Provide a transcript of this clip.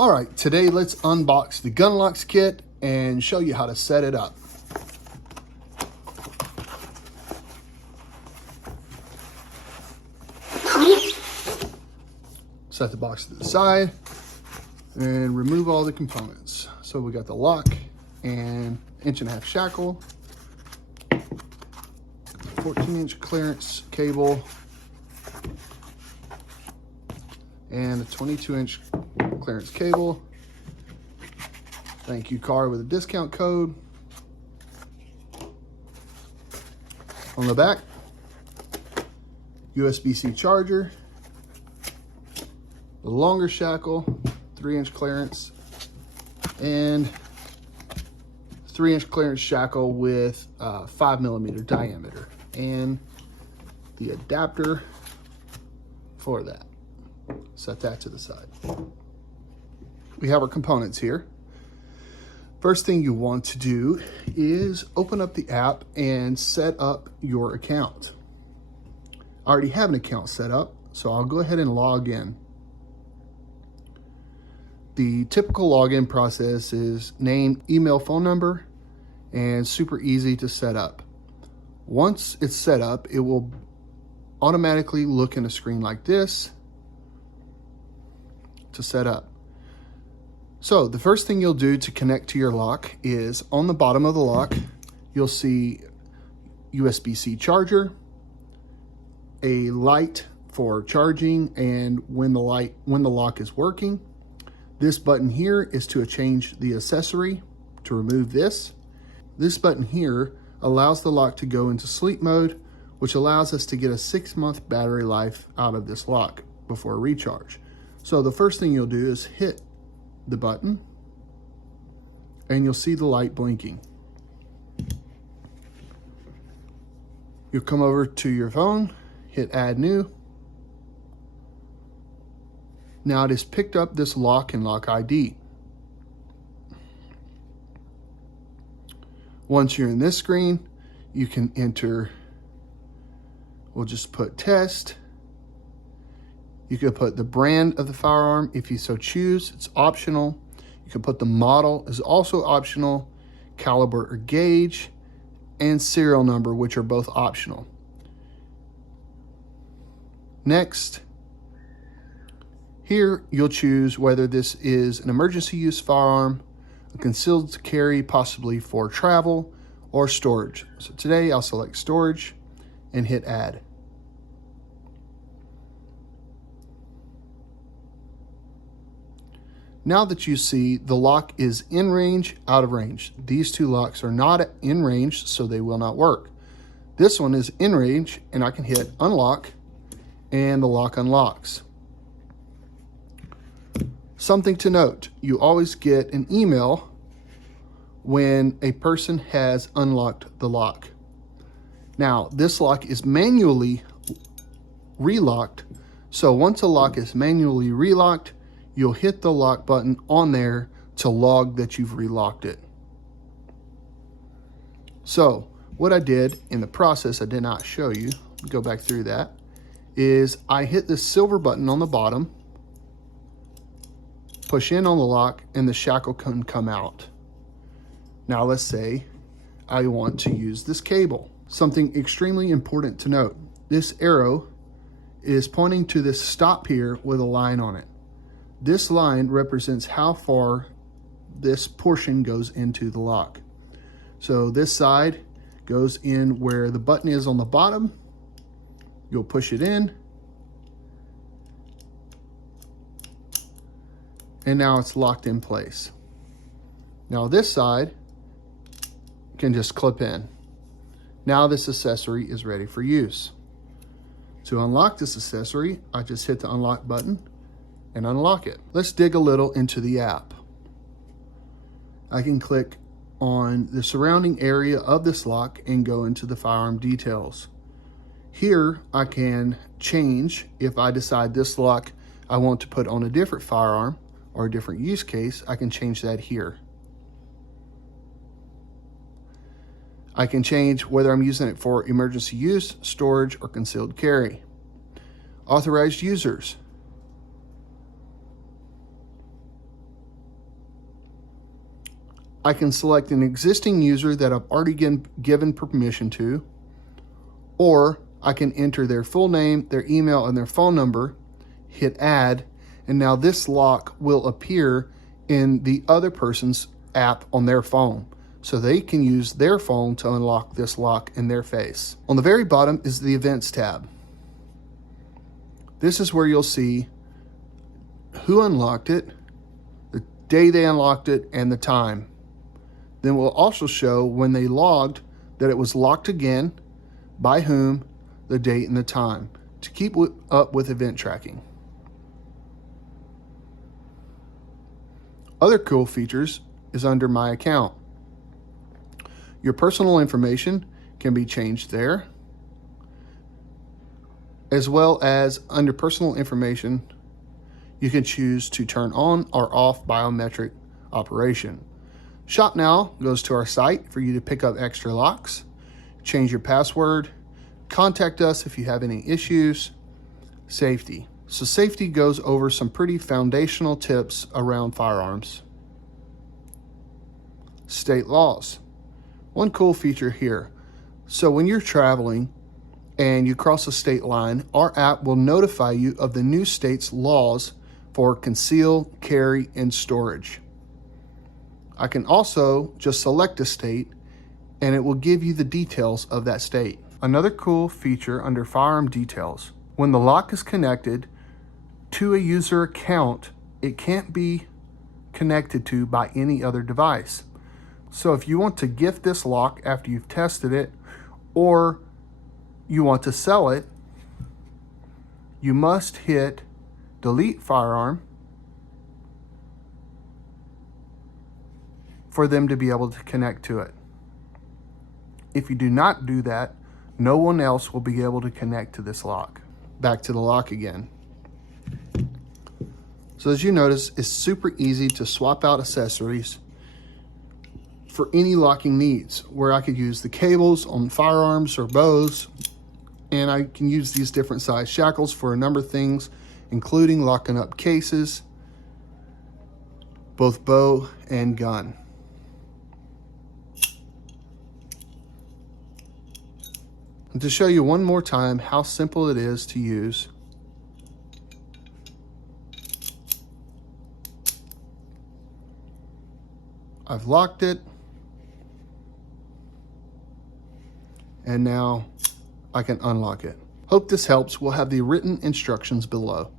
All right, today let's unbox the GunLox kit and show you how to set it up. Set the box to the side and remove all the components. So we got the lock and 1.5-inch shackle, 14-inch clearance cable, and a 22-inch clearance cable. Thank you card with a discount code. On the back, USB-C charger, the longer shackle, 3-inch clearance, and 3-inch clearance shackle with 5mm diameter, and the adapter for that. Set that to the side. We have our components here. First thing you want to do is open up the app and set up your account. I already have an account set up, so I'll go ahead and log in. The typical login process is name, email, phone number, and super easy to set up. Once it's set up, it will automatically look in a screen like this to set up. So the first thing you'll do to connect to your lock is on the bottom of the lock, you'll see USB-C charger, a light for charging and when the lock is working. This button here is to change the accessory to remove this. This button here allows the lock to go into sleep mode, which allows us to get a 6-month battery life out of this lock before recharge. So the first thing you'll do is hit the button and you'll see the light blinking. You'll come over to your phone, hit add new. Now it has picked up this lock and lock ID. Once you're in this screen, you can enter, we'll just put test. You can put the brand of the firearm if you so choose, it's optional. You can put the model, is also optional, caliber or gauge, and serial number, which are both optional. Next, here you'll choose whether this is an emergency use firearm, a concealed carry possibly for travel, or storage. So today I'll select storage and hit add. Now that you see the lock is in range, out of range. These two locks are not in range, so they will not work. This one is in range and I can hit unlock and the lock unlocks. Something to note, you always get an email when a person has unlocked the lock. Now, this lock is manually relocked, so once a lock is manually relocked, you'll hit the lock button on there to log that you've relocked it. So, what I did in the process, I did not show you, go back through that, is I hit this silver button on the bottom, push in on the lock, and the shackle can come out. Now let's say I want to use this cable. Something extremely important to note. This arrow is pointing to this stop here with a line on it. This line represents how far this portion goes into the lock. So this side goes in where the button is on the bottom. You'll push it in. And now it's locked in place. Now this side can just clip in. Now this accessory is ready for use. To unlock this accessory, I just hit the unlock button and unlock it. Let's dig a little into the app. I can click on the surrounding area of this lock and go into the firearm details. Here I can change, if I decide this lock I want to put on a different firearm or a different use case, I can change that here. I can change whether I'm using it for emergency use, storage, or concealed carry. Authorized users. I can select an existing user that I've already given permission to, or I can enter their full name, their email, and their phone number, hit add, and now this lock will appear in the other person's app on their phone. So they can use their phone to unlock this lock in their face. On the very bottom is the Events tab. This is where you'll see who unlocked it, the day they unlocked it, and the time. Then we'll also show when they logged that it was locked again, by whom, the date, and the time, to keep up with event tracking. Other cool features is under My Account. Your personal information can be changed there, as well as under personal information, you can choose to turn on or off biometric operation. Shop Now goes to our site for you to pick up extra locks, change your password, contact us if you have any issues. Safety. So safety goes over some pretty foundational tips around firearms. State laws. One cool feature here. So when you're traveling and you cross a state line, our app will notify you of the new state's laws for conceal, carry, and storage. I can also just select a state and it will give you the details of that state. Another cool feature under Firearm Details. When the lock is connected to a user account, it can't be connected to by any other device. So if you want to gift this lock after you've tested it, or you want to sell it, you must hit Delete Firearm for them to be able to connect to it. If you do not do that, no one else will be able to connect to this lock. Back to the lock again. So as you notice, it's super easy to swap out accessories for any locking needs, where I could use the cables on firearms or bows, and I can use these different size shackles for a number of things, including locking up cases, both bow and gun. And to show you one more time how simple it is to use, I've locked it, and now I can unlock it. Hope this helps. We'll have the written instructions below.